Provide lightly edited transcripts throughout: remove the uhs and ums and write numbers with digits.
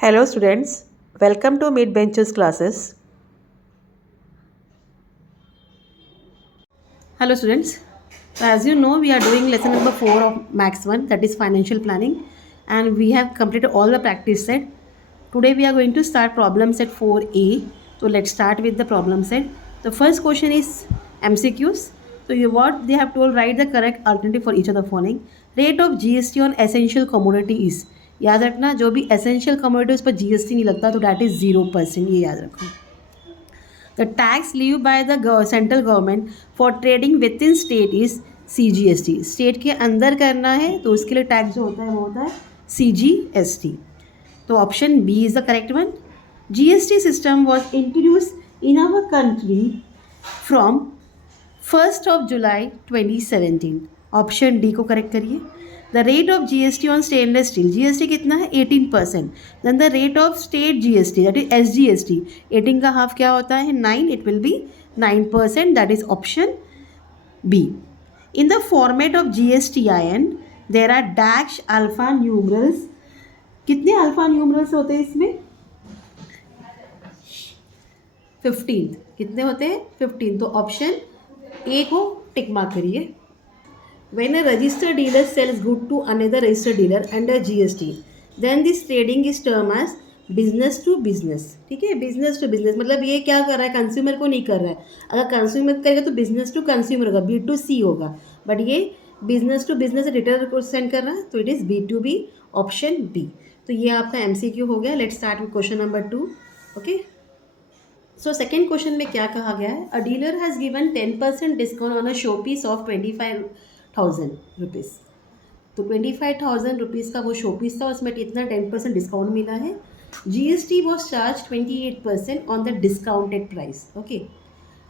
Hello students, welcome to Mid Benches classes. Hello students, as you know we are doing lesson number 4 of Max 1, that is financial planning, and we have completed all the practice set. Today we are going to start problem set 4a. So let's start with the problem set. The first question is MCQs. So what they have told, write the correct alternative for each of the following. Rate of GST on essential commodity is, याद रखना जो भी essential commodity उस पर GST नहीं लगता तो that is 0%, ये याद रखो. The tax levied by the central government for trading within state is CGST. State के अंदर करना है तो उसके लिए टैक्स जो होता है वो होता है CGST. तो option B is the correct one. GST system was introduced in our country from 1st of July 2017. Option D को करेक्ट करिए. The rate of GST on stainless steel, GST कितना है 18%. Then the rate of state GST that is SGST, 18 का half क्या होता है 9, it will be 9%, that is option B. In the format of GSTIN there are dash alpha numerals. कितने alpha numerals होते हैं इसमें 15. कितने होते हैं 15. तो ऑप्शन ए को टिक मार्क करिए. When a registered dealer sells good to another registered dealer under GST, then this trading is termed as business to business. ठीक है, business to business मतलब ये क्या कर रहा है, कंज्यूमर को नहीं कर रहा है. अगर कंज्यूमर करेगा तो बिजनेस टू कंज्यूमर होगा, B2C होगा, बट ये बिजनेस टू बिजनेस रिटेलर को सेंड कर रहा है तो it is B2B, option B. तो ये आपका MCQ हो गया. Let's start with question number 2. Okay, so second question में क्या कहा गया है. A dealer has given 10% discount on a show piece of 25,000 rupees. तो 25,000 रुपीज़ का वो शो पीस था, उसमें इतना 10% डिस्काउंट मिला है. GST was charge 28% on the discounted price. Okay,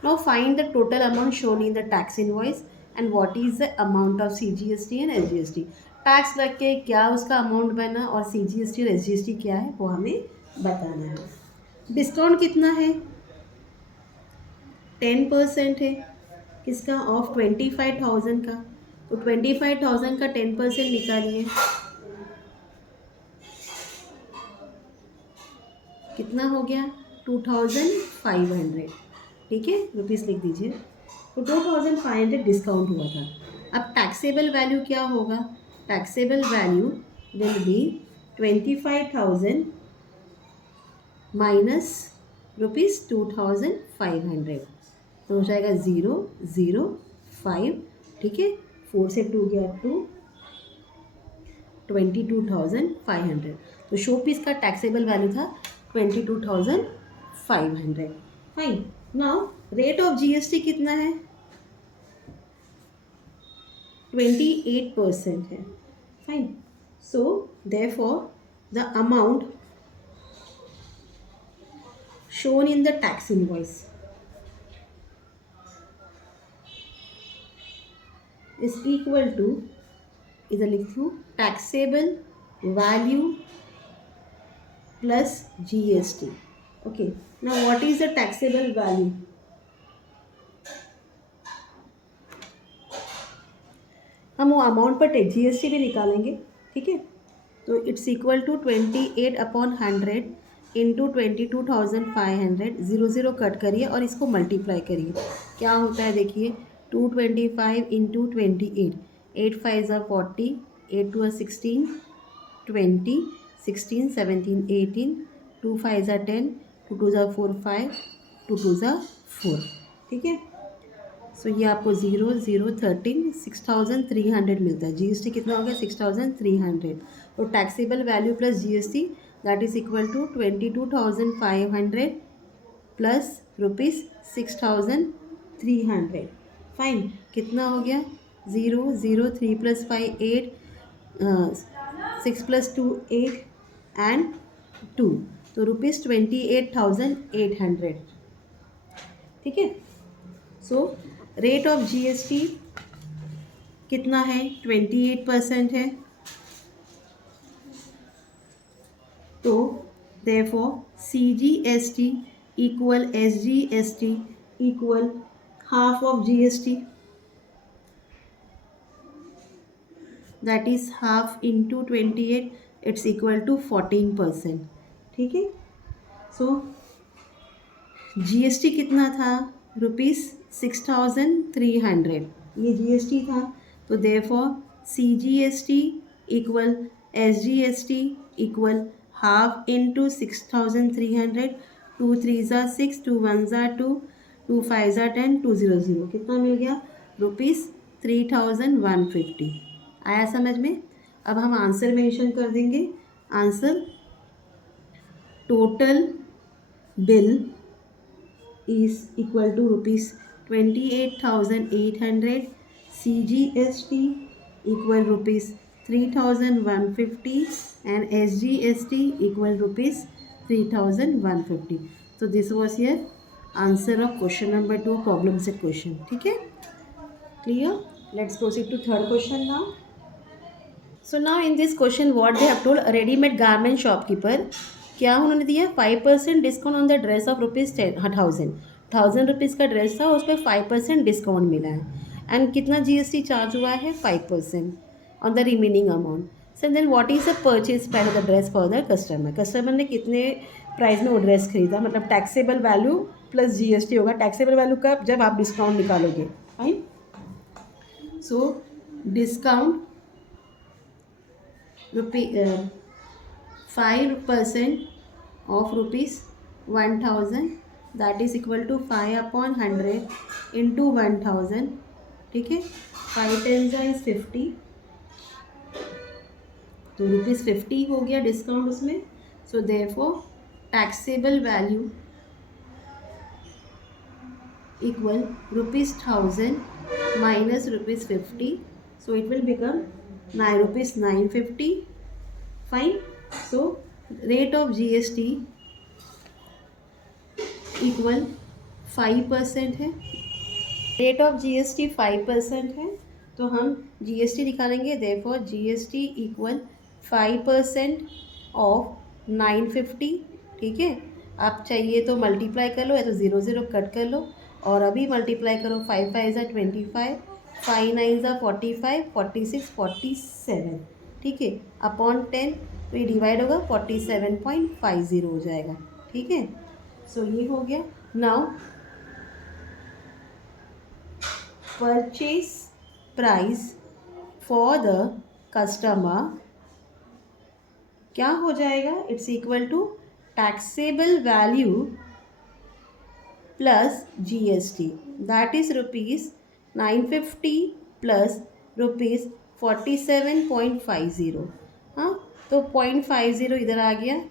now find the total amount shown in the tax invoice and what is the amount of CGST and SGST. Tax लग के क्या उसका amount बना और CGST और SGST क्या है वो हमें बताना है. डिस्काउंट कितना है 10% है. किसका, ऑफ 25,000 का. तो 25,000 का 10% निकालिए, कितना हो गया 2,500. ठीक है, रुपीस लिख दीजिए. तो 2,500 डिस्काउंट हुआ था. अब टैक्सेबल वैल्यू क्या होगा, taxable value will be 25,000 minus rupees 2,500. तो हो जाएगा 005. ठीक है, 4 से 2 गया 2, 22,500. तो शो पीस का टैक्सेबल वैल्यू था 22,500. Fine. Now rate of GST कितना है 28% है. Fine. So therefore the amount shown in the tax invoice is equal to, इधर लिख दूँ, taxable value plus GST. Okay, now what is the taxable value? हम वो amount पर GST भी निकालेंगे. ठीक है, तो it's equal to 28/100 into 22,500. 0 cut करिए और इसको मल्टीप्लाई करिए. क्या होता है देखिए, 225 इंटू 28, 8 5 40, 8 2 16, 20, 16 17 18, 2 5 10, 2 2 4 5, 2 2 4. ठीक है, सो ये आपको 0 0 13 6,300 मिलता है. GST कितना हो गया 6,300. तो taxable value plus GST that is equal to 22,500 plus rupees 6,300. Fine. कितना हो गया 0 0 3 + 5 8, 6 + 2 8 एंड 2. तो रुपीज़ 28,800. ठीक है, सो रेट ऑफ GST कितना है 28% है. तो therefore CGST equal SGST equal half of GST, that is half into 28, it's equal to 14%. ठीक है। सो जीएसटी कितना था, ₹6,300, ये जीएसटी था। तो therefore CGST equal SGST equal half into 6,300, 2 3 ज़ा 6, 2 1 ज़ा 2, 2 5 ज़ा 10, 200, कितना मिल गया, ₹3,150। आया समझ में। अब हम आंसर मेंशन कर देंगे। Answer, total bill is equal to ₹28,800, CGST equal ₹3,150 and SGST equal ₹3,150. So this was your answer of question number 2 problem set question. ठीक है, clear? Let's proceed to third question now. So now in this question what they have told, a ready-made garment shopkeeper, क्या उन्होंने दिया 5% discount on the dress of ₹1000 का dress था, उस पर 5% discount मिला है एंड कितना जीएसटी चार्ज हुआ है 5% on the remaining amount. So then what is the purchase price of the dress for the customer, customer ने कितने प्राइस में वो ड्रेस खरीदा, मतलब टैक्सेबल वैल्यू प्लस जीएसटी होगा। टैक्सेबल वैल्यू कब, जब आप डिस्काउंट निकालोगे, fine. So discount 5% of ₹1,000, that is equal to 5/100 into 1,000, ठीक है। 5 10 is 50, तो ₹50 हो गया डिस्काउंट उसमें। So therefore taxable value equal ₹1,000 minus ₹50, so it will become ₹950, fine. So rate of GST equal 5% है, रेट ऑफ जीएसटी 5% है, तो हम जीएसटी निकालेंगे। देयरफॉर जीएसटी इक्वल 5% ऑफ 950, ठीक है। आप चाहिए तो मल्टीप्लाई कर लो या तो 0 0 कट कर लो, और अभी मल्टीप्लाई करो। 5 5 ज़ा 25, 5 9 ज़ा 45, 46 47, ठीक है, अपॉन 10, तो ये डिवाइड होगा 47.50 हो जाएगा, ठीक है। सो ये हो गया। Now purchase price for the customer क्या हो जाएगा, it's equal to taxable value plus GST, that is ₹950 plus ₹47.50। हाँ, तो 0.50 इधर आ गया,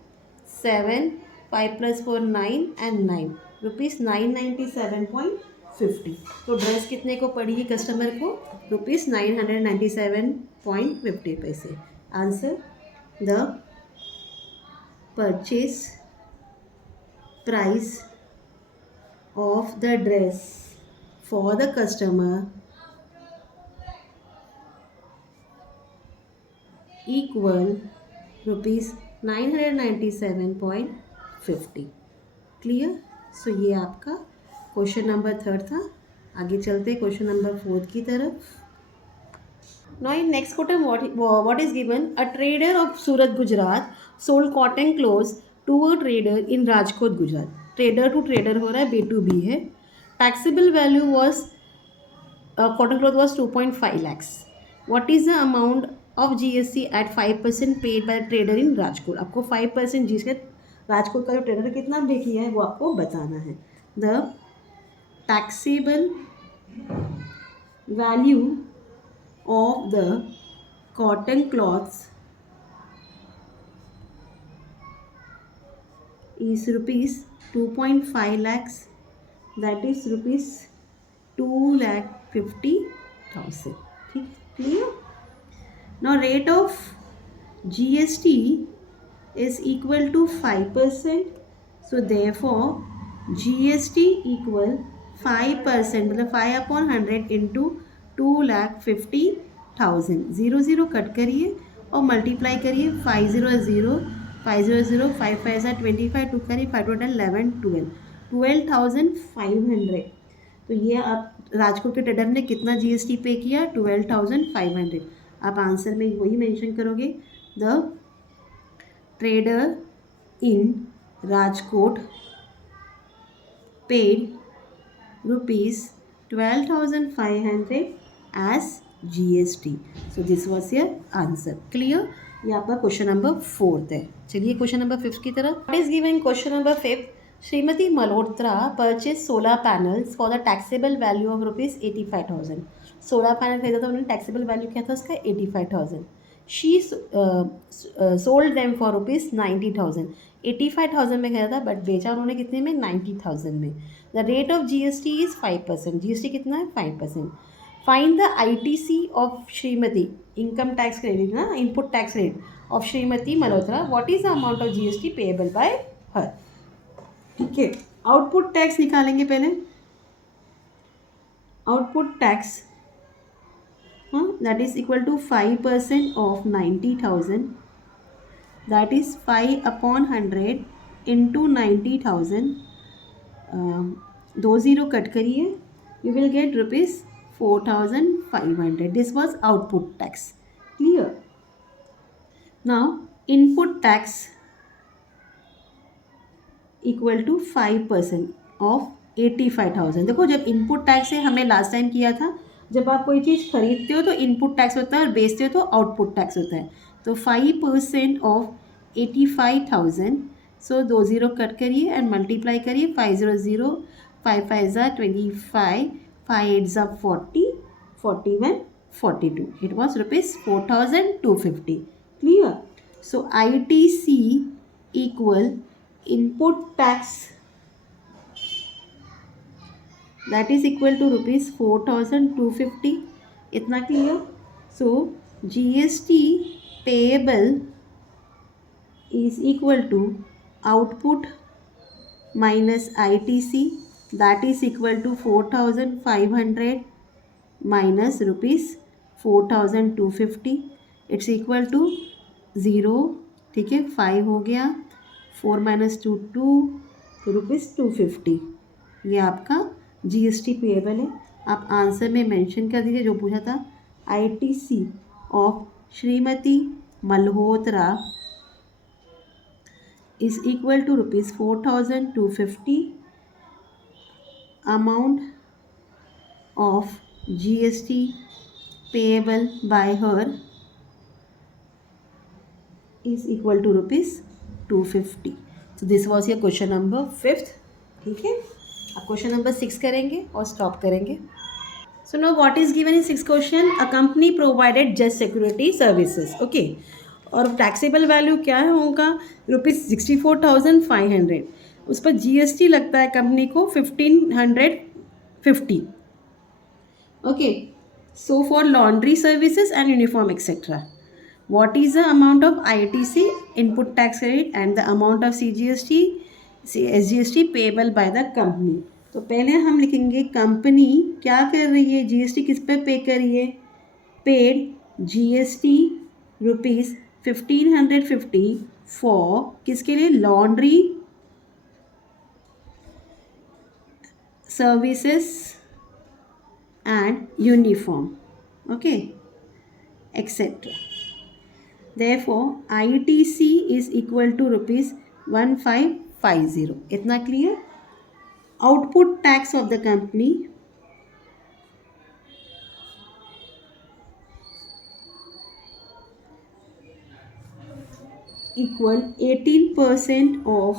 7 5 + 4 9 and 9, ₹997.50। तो ड्रेस कितने को पड़ी कस्टमर को, ₹997.50। Answer, the purchase price of the dress for the customer equal ₹997.50। Clear. So ये आपका क्वेश्चन नंबर 3 था। आगे चलते क्वेश्चन नंबर 4 की तरफ। Now in next question what is given, a trader of Surat, Gujarat sold cotton clothes to a trader in Rajkot, Gujarat। Trader to trader हो रहा है, B2B है। Taxable value was cotton cloth was 2.5 lakhs। What is the amount of GST at 5% paid by trader in Rajkot. आपको 5% GST Rajkot का जो trader कितना पे किया है वो आपको बताना है। The taxable value of the cotton clothes is ₹2.5 lakhs, that is ₹2,50,000। ठीक, clear. Now rate of GST is equal to 5%, so therefore GST equal 5%, मतलब 5/100 into 2,50,000। 0 0 कट करिए और मल्टीप्लाई करिए। 5 0 0, 5 0 0, 5 5 ज़ा 25, 2 करिए 5 टोटल 11 12,500। तो ये आप राजकोट के ट्रेडर ने कितना जीएसटी पे किया, 12,500। आप आंसर में वही मेंशन करोगे, the trader in Rajkot paid rupees 12,500 as GST. So this was your answer. Clear? ये आपका क्वेश्चन नंबर 4 है. चलिए क्वेश्चन नंबर 5 की तरफ. What is given question number 5? Srimati Malhotra purchased solar panels for the taxable value of rupees 85,000. Solar panel खरीदा था उन्होंने, taxable value क्या था उसका 85,000. She sold them for rupees 90,000. 85,000 में खरीदा था बट बेचा उन्होंने कितने में, 90,000 में. The rate of GST is 5%. GST कितना है, 5%. Find the ITC of Shrimati, income tax credit ना, input tax credit of Shrimati Malhotra. What is the amount of GST payable by her. ठीक है, आउटपुट टैक्स निकालेंगे पहले. Output tax that is equal to 5% of 90,000. That is 5 upon 100 into 90,000. 2 0 cut करिए, you will get rupees 4,500. This was output tax. Clear? Now input tax equal to 5% of 85,000. देखो जब input tax है हमने last time किया था, जब आप कोई चीज़ खरीदते हो तो इनपुट टैक्स होता है और बेचते हो तो आउटपुट टैक्स होता है. तो 5% ऑफ 85,000. सो 2 0 कट करिए एंड मल्टीप्लाई करिए. 5 0 0, 5 5 ज़ा 25, 5 8 ज़ा 40, 41, 42. It was rupees 4,250. Clear? So ITC equal input tax, that is equal to rupees 4,250. इतना clear? So GST payable is equal to output minus ITC, that is equal to 4,500 minus rupees 4,250. It's equal to 0. ठीक है, 5 हो गया, 4 minus 2 2, rupees 250. ये आपका GST payable है. आप answer में मेंशन कर दीजिए जो पूछा था. ITC of Shrimati Malhotra is equal to rupees 4,250. Amount of GST payable by her is equal to rupees 250. तो this was your question number 5. ठीक है, अब क्वेश्चन नंबर 6 करेंगे और स्टॉप करेंगे. So know what is given in 6 question. A company provided just security services. Okay, और taxable value क्या है उनका, रुपीज़ 64,500. उस पर GST लगता है कंपनी को 1,550. Okay, so for laundry services and uniform etcetera. What is the amount of ITC, input tax credit, and the amount of SGST payable by the company. तो पहले हम लिखेंगे कंपनी क्या कर रही है, GST किस पे पे कर रही है, पेड GST रुपीज़ 1,550 फॉर किसके लिए, laundry services and uniform, okay, etcetera. Therefore, ITC is equal to rupees 1,550. इतना clear. Output tax of the company equal 18% of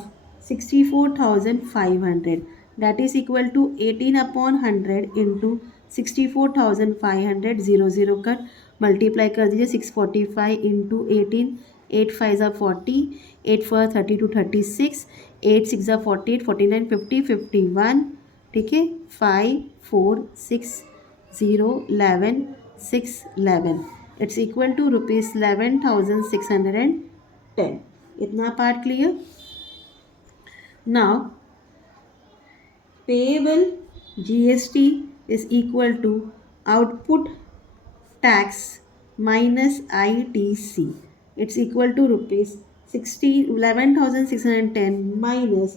64,500. That is equal to 18 upon 100 into 64,500. 0 0 कर मल्टीप्लाई कर दीजिए. 645 into 18, 8 5 ज़ा 40, 8 4 32 36, 8 6 ज़ा 48, 49 50 51. ठीक है, 5 4 6 0 11 6 11. It's equal to rupees 11,610. इतना part clear. Now payable GST is equal to output tax minus ITC. It's equal to rupees 11,610 minus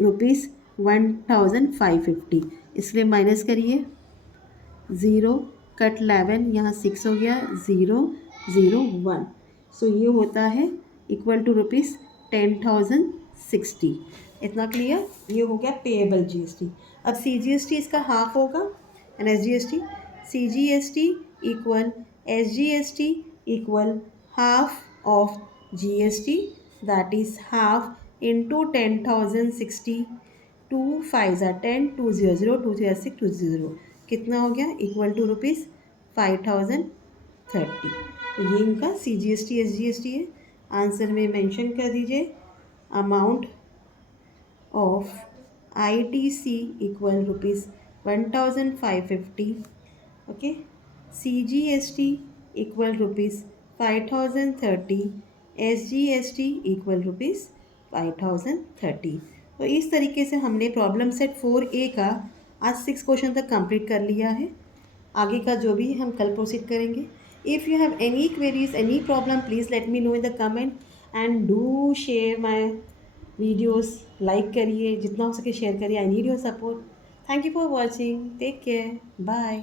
rupees 1,550. इसलिए minus करिए. 0 कट 11, यहाँ 6 हो गया, 0 0 1. सो ये होता है इक्वल टू रुपीज़ 10,060। इतना क्लियर? ये हो गया पेएबल जीएसटी। अब सीजीएसटी इसका हाफ होगा and SGST. CGST equal SGST equal half of GST, that is half into 10,060। 2 5 ज़ा 10, 2 0 0, 2 3 6, 2 0। कितना हो गया? Equal to rupees 5,030। तो ये इनका C G S T S G S T है। आंसर में मेंशन कर दीजिए amount of I T C equal rupees 1,550। Okay, C G S T equal rupees 5,030, S G S T equal rupees 5,030। तो इस तरीके से हमने प्रॉब्लम सेट 4A का आज 6 क्वेश्चन तक कंप्लीट कर लिया है। आगे का जो भी है हम कल प्रोसीड करेंगे। If you have any queries, any problem, please let me know in the comment and do share my videos. Like करिए, जितना हो सके शेयर करिए। I need your support. Thank you for watching. Take care. Bye.